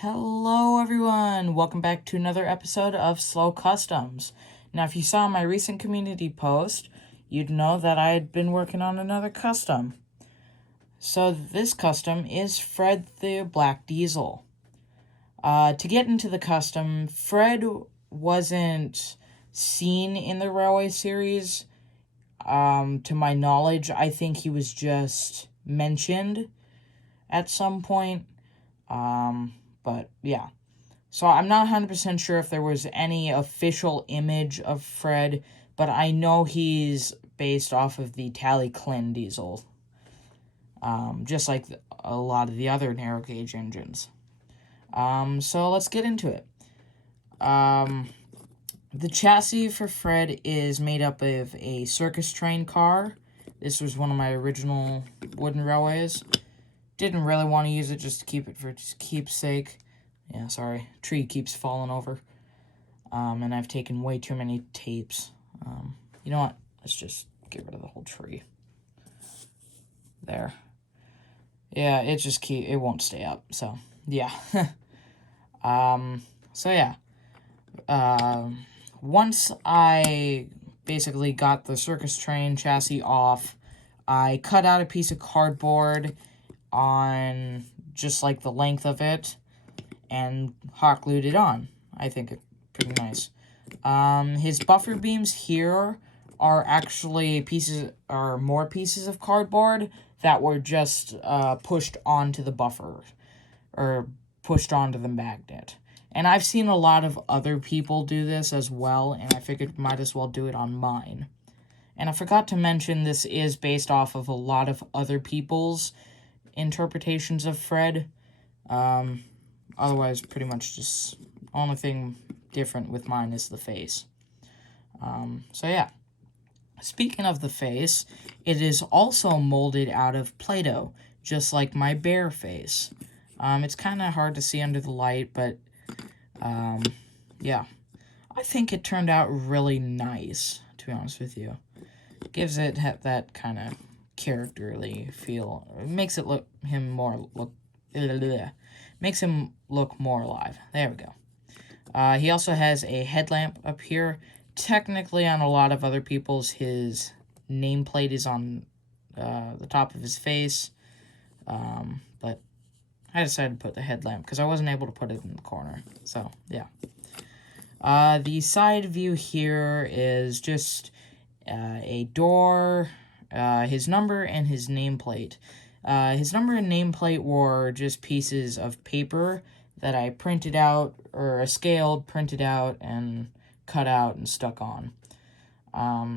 Hello everyone, welcome back to another episode of Slow Customs. Now if you saw my recent community post, you'd know that I had been working on another custom. So this custom is Fred the Black Diesel. To get into the custom, Fred wasn't seen in the Railway series. To my knowledge, I think he was just mentioned at some point. But yeah. So I'm not 100% sure if there was any official image of Fred, but I know he's based off of the Tally Klin diesel. Just like a lot of the other narrow gauge engines. So let's get into it. The chassis for Fred is made up of a circus train car. This was one of my original wooden railways. Didn't really want to use it just to keep it for keepsake. Yeah, sorry. Tree keeps falling over. And I've taken way too many tapes. You know what? Let's just get rid of the whole tree. There. Yeah, it won't stay up. So, yeah. So yeah. Once I basically got the circus train chassis off, I cut out a piece of cardboard on just like the length of it and hot glued it on. I think it's pretty nice. His buffer beams here are actually more pieces of cardboard that were just pushed onto the buffer or pushed onto the magnet. And I've seen a lot of other people do this as well, and I figured might as well do it on mine. And I forgot to mention this is based off of a lot of other people's interpretations of Fred. Otherwise, pretty much just only thing different with mine is the face. So yeah. Speaking of the face, it is also molded out of Play-Doh, just like my bear face. It's kind of hard to see under the light, but yeah. I think it turned out really nice, to be honest with you. Gives it that kind of characterly feel. It makes it makes him look more alive. There we go. He also has a headlamp up here. Technically, on a lot of other people's, his nameplate is on the top of his face. But I decided to put the headlamp because I wasn't able to put it in the corner. So, yeah. The side view here is just a door, his number, and his nameplate. His number and nameplate were just pieces of paper that I printed out, or scaled, printed out, and cut out and stuck on.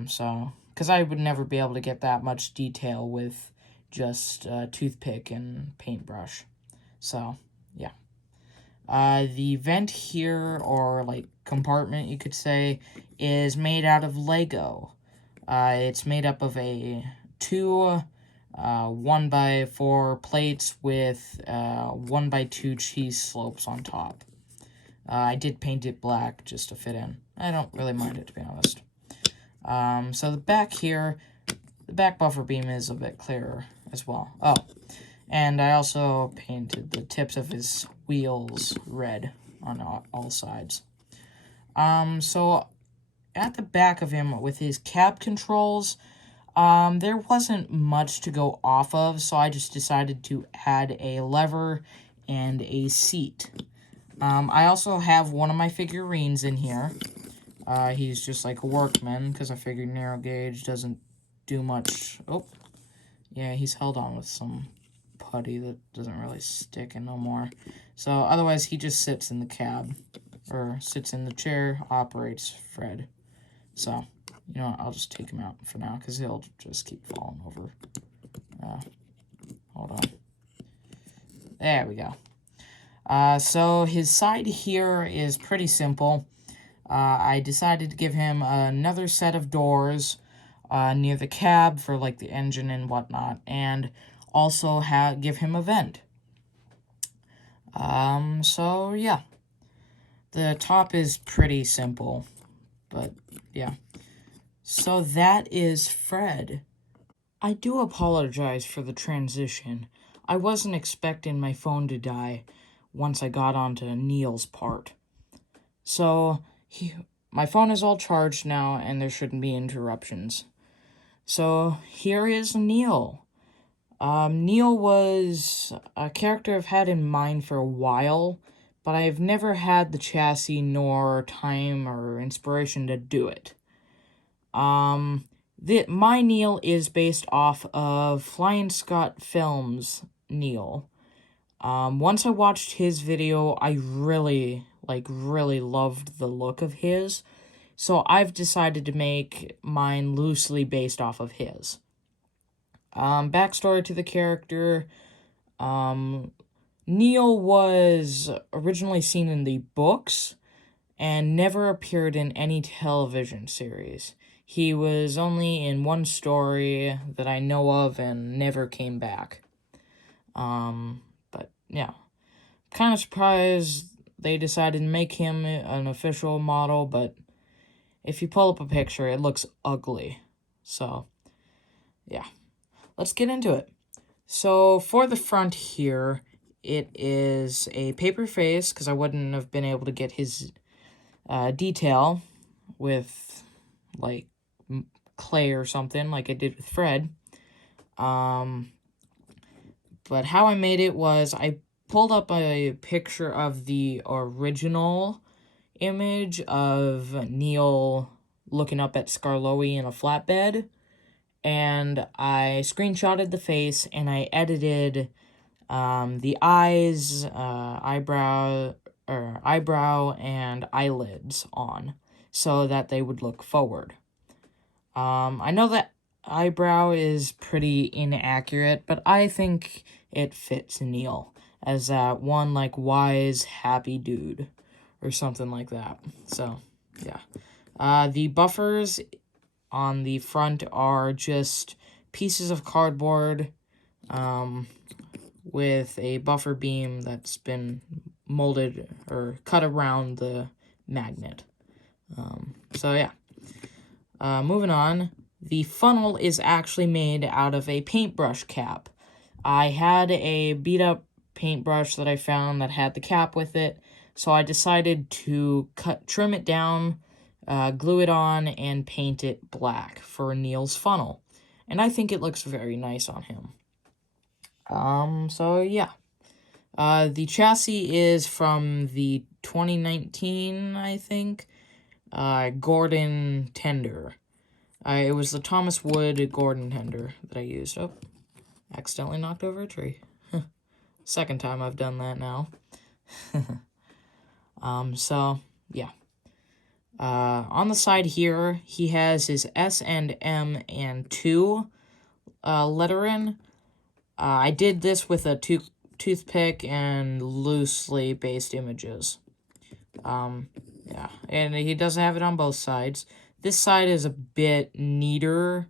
So, because I would never be able to get that much detail with just a toothpick and paintbrush. So, yeah. The vent here, or like compartment you could say, is made out of Lego. It's made up of two 1x4 plates with 1x2 cheese slopes on top. I did paint it black just to fit in. I don't really mind it, to be honest. So the back here, the back buffer beam is a bit clearer as well. Oh, and I also painted the tips of his wheels red on all sides. So at the back of him with his cab controls, there wasn't much to go off of, so I just decided to add a lever and a seat. I also have one of my figurines in here. He's just like a workman, because I figured narrow gauge doesn't do much. Oh, yeah, he's held on with some putty that doesn't really stick in no more. So, otherwise, he just sits in the cab, or sits in the chair, operates Fred. So, you know what, I'll just take him out for now, because he'll just keep falling over. Hold on. There we go. So his side here is pretty simple. I decided to give him another set of doors near the cab for like the engine and whatnot, and also give him a vent. So yeah. The top is pretty simple, but yeah. So that is Fred. I do apologize for the transition. I wasn't expecting my phone to die once I got onto Neil's part. So, my phone is all charged now, and there shouldn't be interruptions. So, here is Neil. Neil was a character I've had in mind for a while, but I've never had the chassis nor time or inspiration to do it. My Neil is based off of Flying Scott Films' Neil. Once I watched his video, I really loved the look of his, so I've decided to make mine loosely based off of his. Backstory to the character, Neil was originally seen in the books and never appeared in any television series. He was only in one story that I know of and never came back. But yeah, kind of surprised they decided to make him an official model, but if you pull up a picture, it looks ugly. So, yeah. Let's get into it. So, for the front here, it is a paper face, because I wouldn't have been able to get his detail with, like, clay or something, like I did with Fred. But how I made it was, I pulled up a picture of the original image of Neil looking up at Skarloey in a flatbed, and I screenshotted the face, and I edited the eyes, eyebrow, and eyelids on, so that they would look forward. I know that eyebrow is pretty inaccurate, but I think it fits Neil as that one, like, wise, happy dude, or something like that. So, yeah. The buffers on the front are just pieces of cardboard with a buffer beam that's been molded or cut around the magnet. So yeah. Moving on, the funnel is actually made out of a paintbrush cap. I had a beat-up paintbrush that I found that had the cap with it, so I decided to trim it down, glue it on, and paint it black for Neil's funnel. And I think it looks very nice on him. So yeah. The chassis is from the 2019, I think, Gordon Tender. It was the Thomas Wood Gordon Tender that I used. Oh, accidentally knocked over a tree. Second time I've done that now. So, yeah. On the side here, he has his S and M and 2 lettering. I did this with a toothpick and loosely based images. Yeah, and he does have it on both sides. This side is a bit neater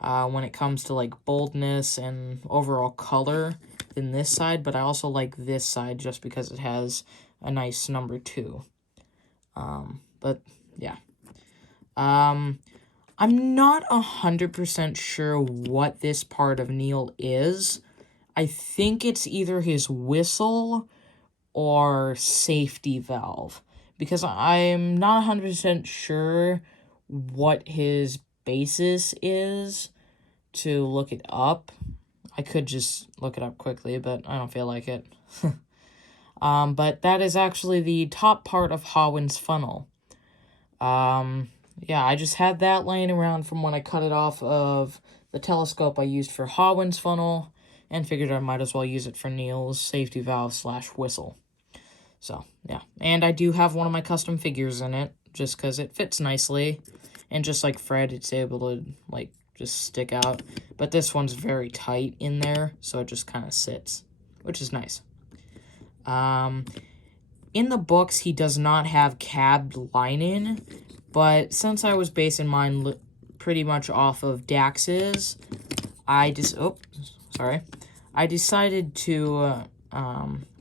when it comes to, like, boldness and overall color than this side, but I also like this side just because it has a nice number 2. But, yeah. I'm not 100% sure what this part of Neil is. I think it's either his whistle or safety valve, because I'm not 100% sure what his basis is to look it up. I could just look it up quickly, but I don't feel like it. But that is actually the top part of Hawin's funnel. Yeah, I just had that laying around from when I cut it off of the telescope I used for Hawin's funnel, and figured I might as well use it for Neil's safety valve / whistle. So, yeah. And I do have one of my custom figures in it, just because it fits nicely. And just like Fred, it's able to, like, just stick out. But this one's very tight in there, so it just kind of sits, which is nice. In the books, he does not have cabbed lining, but since I was basing mine pretty much off of Dax's, I decided to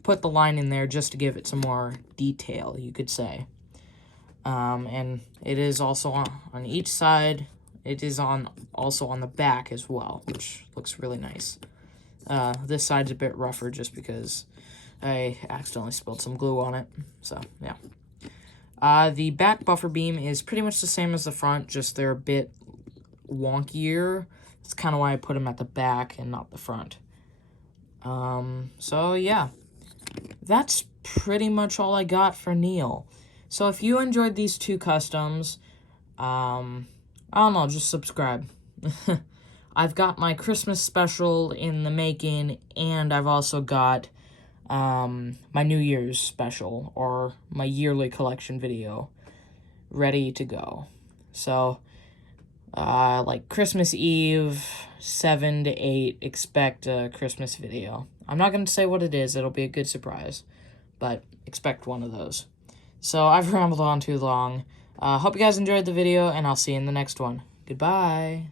put the line in there just to give it some more detail, you could say. And it is also on each side. It is also on the back as well, which looks really nice. This side's a bit rougher just because I accidentally spilled some glue on it, so yeah. The back buffer beam is pretty much the same as the front, just they're a bit wonkier. That's kind of why I put them at the back and not the front. So yeah, that's pretty much all I got for Neil. So if you enjoyed these two customs, I don't know, just subscribe. I've got my Christmas special in the making, and I've also got my New Year's special, or my yearly collection video, ready to go. So, like Christmas Eve, 7 to 8, expect a Christmas video. I'm not going to say what it is, it'll be a good surprise, but expect one of those. So, I've rambled on too long. Hope you guys enjoyed the video, and I'll see you in the next one. Goodbye!